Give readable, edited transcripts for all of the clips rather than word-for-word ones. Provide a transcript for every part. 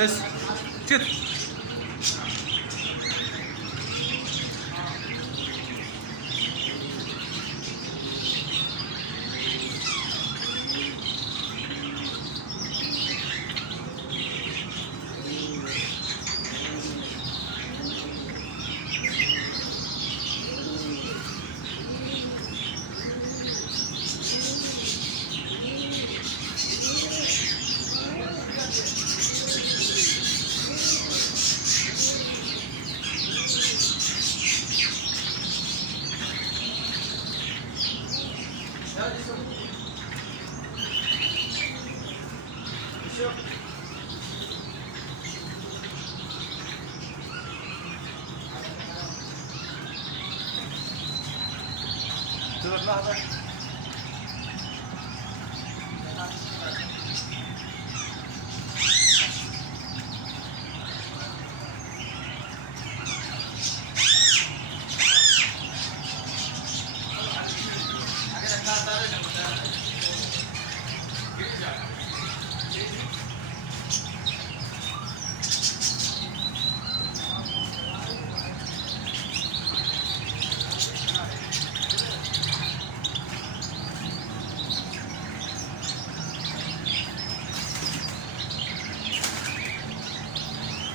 بس كده. تقدر لحظة.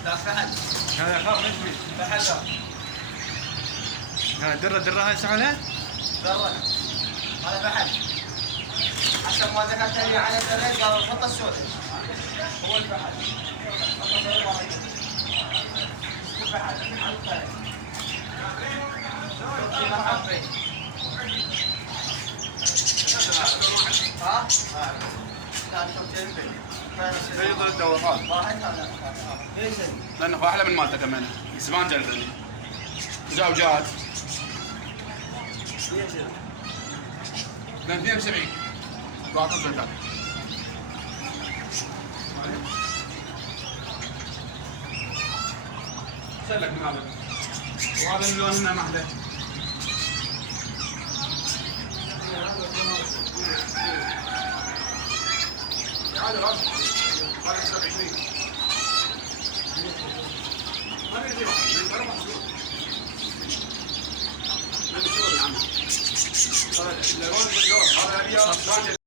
لا فحل. هذا خاف نجمي. فحل. ها درة هاي سحلها؟ درة. هذا فحل. حتى ما ذكرت لي على الدرين قالوا حط السوداء. هو الفحل. الفحل. ها؟ لا تشوف يقدر الدوامات لانه هو احلى من مالته كمان زمان جلدني زوجات لان 72 باقي زوجات سلك من هذا وهذا اللون هنا محله هذا راسي هذا 29 ما ندري ترى محسوب من شو يا عم هذا اللون هذا